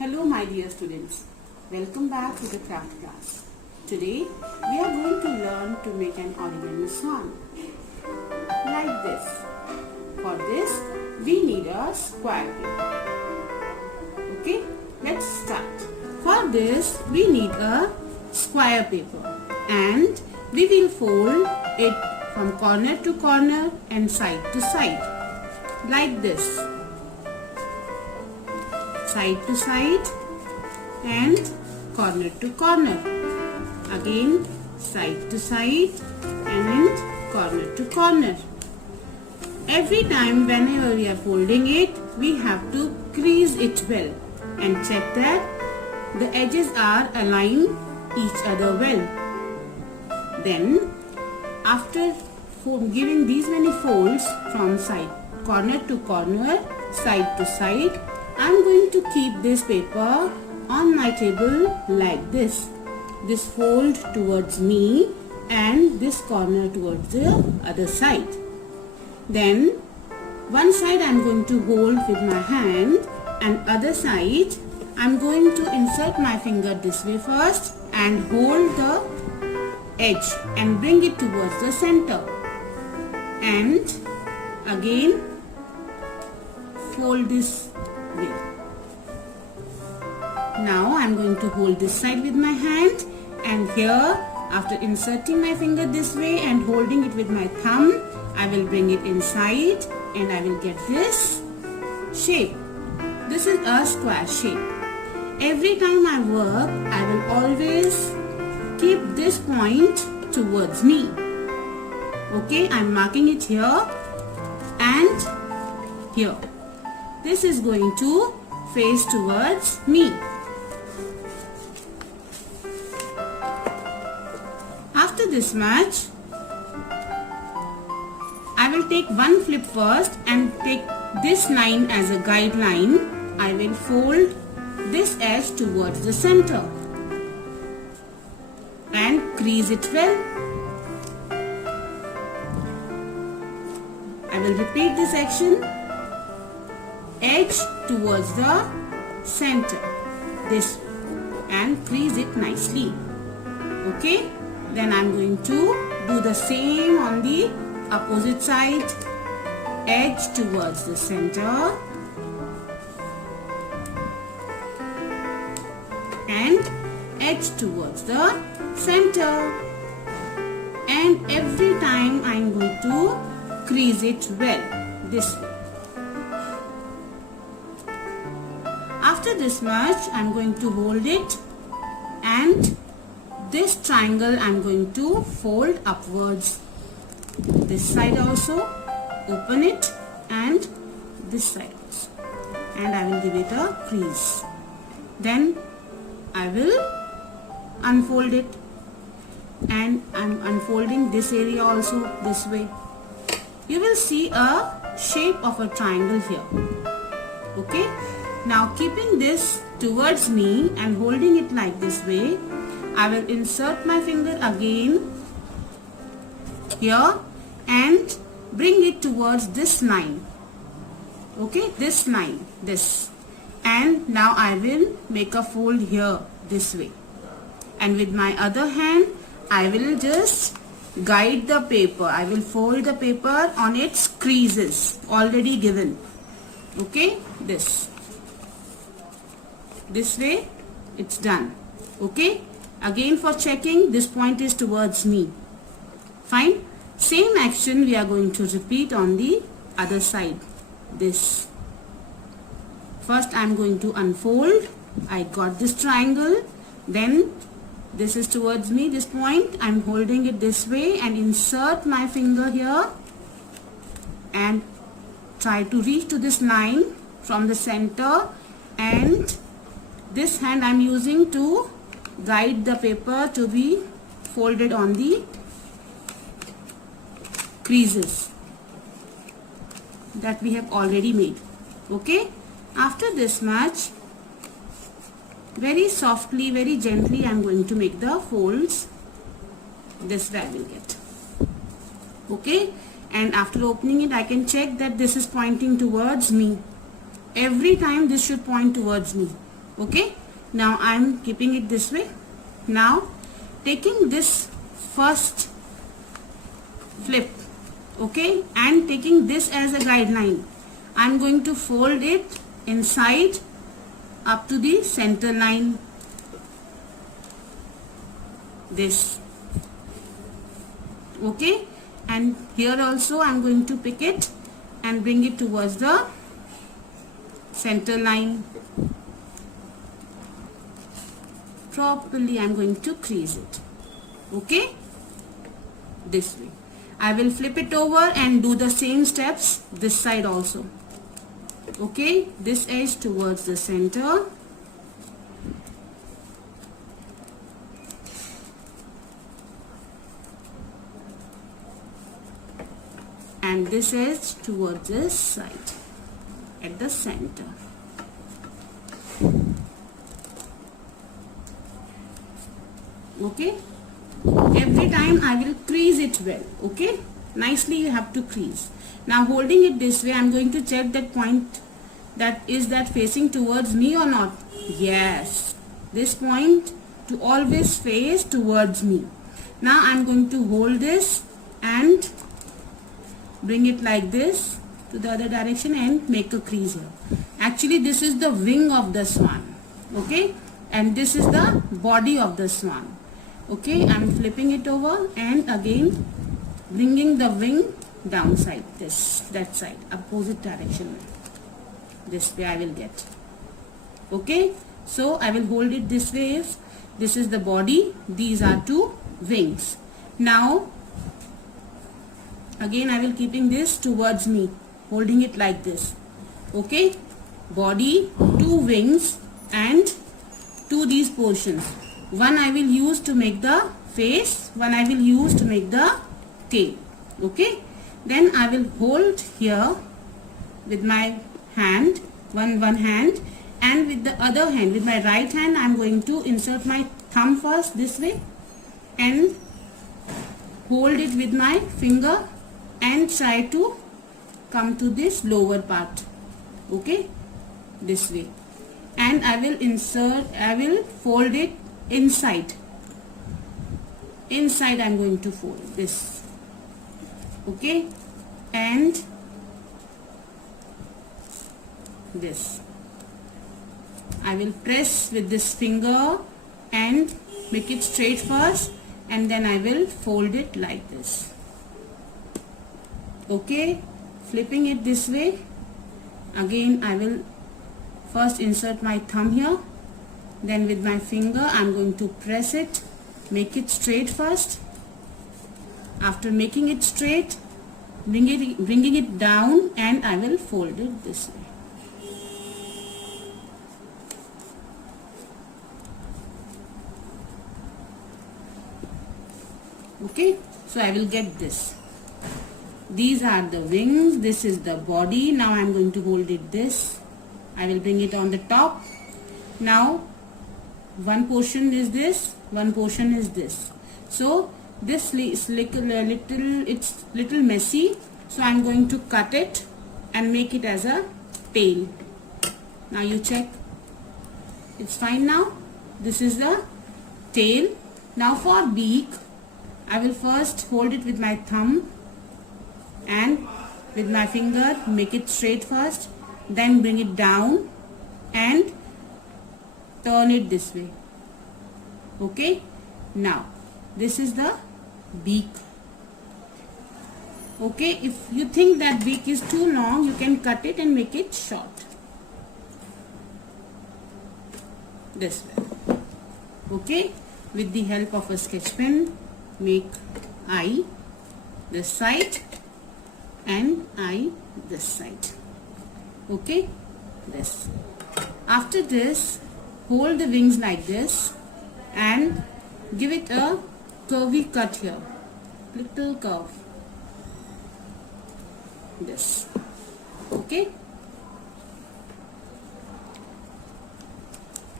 Hello my dear students, welcome back to the craft class. Today we are going to learn to make an origami swan like this. For this we need a square paper. Okay, let's start. For this we need a square paper and we will fold it from corner to corner and side to side like this. Side to side and corner to corner. Again side to side and corner to corner. Every time whenever we are folding it, we have to crease it well and check that the edges are aligned each other well. Then after giving these many folds from corner to corner, side to side, I am going to keep this paper on my table like this. This fold towards me and this corner towards the other side. Then one side I am going to hold with my hand and other side I am going to insert my finger this way first and hold the edge and bring it towards the center. And again fold this way. Now I am going to hold this side with my hand and here after inserting my finger this way and holding it with my thumb, I will bring it inside and I will get this shape. This is a square shape. Every time I work, I will always keep this point towards me. Okay, I am marking it here and here. This is going to face towards me. After this much, I will take one flip first and take this line as a guideline. I will fold this edge towards the center and crease it well. I will repeat this action. Edge towards the center, this and crease it nicely. Okay, then I am going to do the same on the opposite side. Edge towards the center and edge towards the center, and every time I am going to crease it well this way. After this much, I am going to hold it and this triangle I am going to fold upwards. This side also, open it and this side also. And I will give it a crease. Then I will unfold it and I am unfolding this area also this way. You will see a shape of a triangle here. Okay. Now keeping this towards me and holding it like this way, I will insert my finger again here and bring it towards this line. Okay, this line, this. And now I will make a fold here this way. And with my other hand, I will just guide the paper. I will fold the paper on its creases already given. Okay, this way it's done. Okay, again for checking, this point is towards me. Fine. Same action we are going to repeat on the other side. This first I am going to unfold. I got this triangle, then this is towards me, this point. I am holding it this way and insert my finger here and try to reach to this line from the center, and this hand I am using to guide the paper to be folded on the creases that we have already made. Okay, after this much, very softly, very gently I am going to make the folds. This way I will get. Okay, and after opening it I can check that this is pointing towards me. Every time this should point towards me. Okay, now I'm keeping it this way. Now taking this first flip, okay, and taking this as a guideline, I'm going to fold it inside up to the center line, this, okay, and here also I'm going to pick it and bring it towards the center line. Properly I'm going to crease it, okay, this way. I will flip it over and do the same steps this side also. Okay, this edge towards the center, and this edge towards this side at the center. Okay, every time I will crease it well. Okay, nicely you have to crease. Now holding it this way, I'm going to check that point, that is that facing towards me or not. Yes, this point to always face towards me. Now I'm going to hold this and bring it like this to the other direction and make a crease here. Actually this is the wing of the swan, okay, and this is the body of the swan. Okay, I'm flipping it over and again bringing the wing downside, that side, opposite direction. This way I will get. Okay, so I will hold it this way. This is the body, these are two wings. Now again I will keeping this towards me, holding it like this. Okay, body, two wings, and two these portions. One I will use to make the face, one I will use to make the tail. Okay, then I will hold here with my hand, one hand, and with the other hand, with my right hand, I am going to insert my thumb first this way and hold it with my finger and try to come to this lower part. Okay, this way, and I will fold it inside I'm going to fold this. Okay, and this I will press with this finger and make it straight first, and then I will fold it like this. Okay, flipping it this way. Again I will first insert my thumb here, then with my finger I'm going to press it, make it straight first. After making it straight, bringing it down, and I will fold it this way. Okay, so I will get this. These are the wings, this is the body. Now I am going to hold it this. I will bring it on the top. Now one portion is this, one portion is this. So this is it's little messy, so I am going to cut it and make it as a tail. Now you check, it's fine now. This is the tail. Now for beak, I will first hold it with my thumb and with my finger make it straight first, then bring it down and turn it this way. Okay, now this is the beak. Okay, if you think that beak is too long, you can cut it and make it short. This way. Okay, with the help of a sketch pen, make eye this side and eye this side. Okay, this. After this, hold the wings like this and give it a curvy cut here, little curve, this. Okay,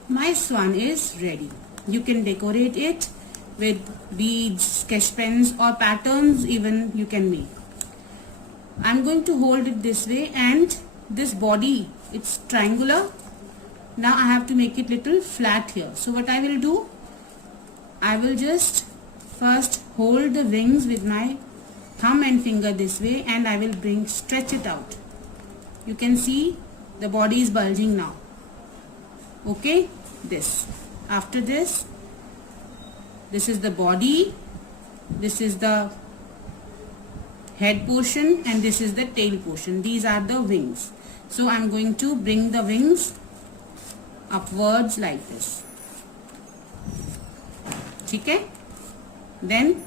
my swan is ready. You can decorate it with beads, sketch pens, or patterns even you can make. I'm going to hold it this way, and this body, it's triangular. Now I have to make it little flat here. So what I will do, I will just first hold the wings with my thumb and finger this way, and I will stretch it out. You can see the body is bulging now. Okay, this. After this is the body, this is the head portion, and this is the tail portion. These are the wings. So I am going to bring the wings upwards like this. Okay? Then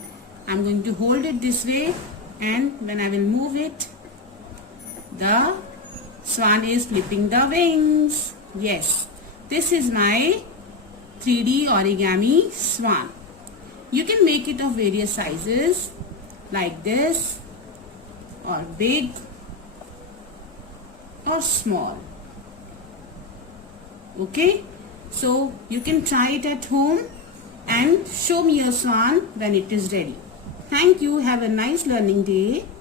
I am going to hold it this way, and when I will move it, the swan is flipping the wings. Yes, this is my 3D origami swan. You can make it of various sizes like this, or big or small. Okay, so you can try it at home and show me your swan when it is ready. Thank you. Have a nice learning day.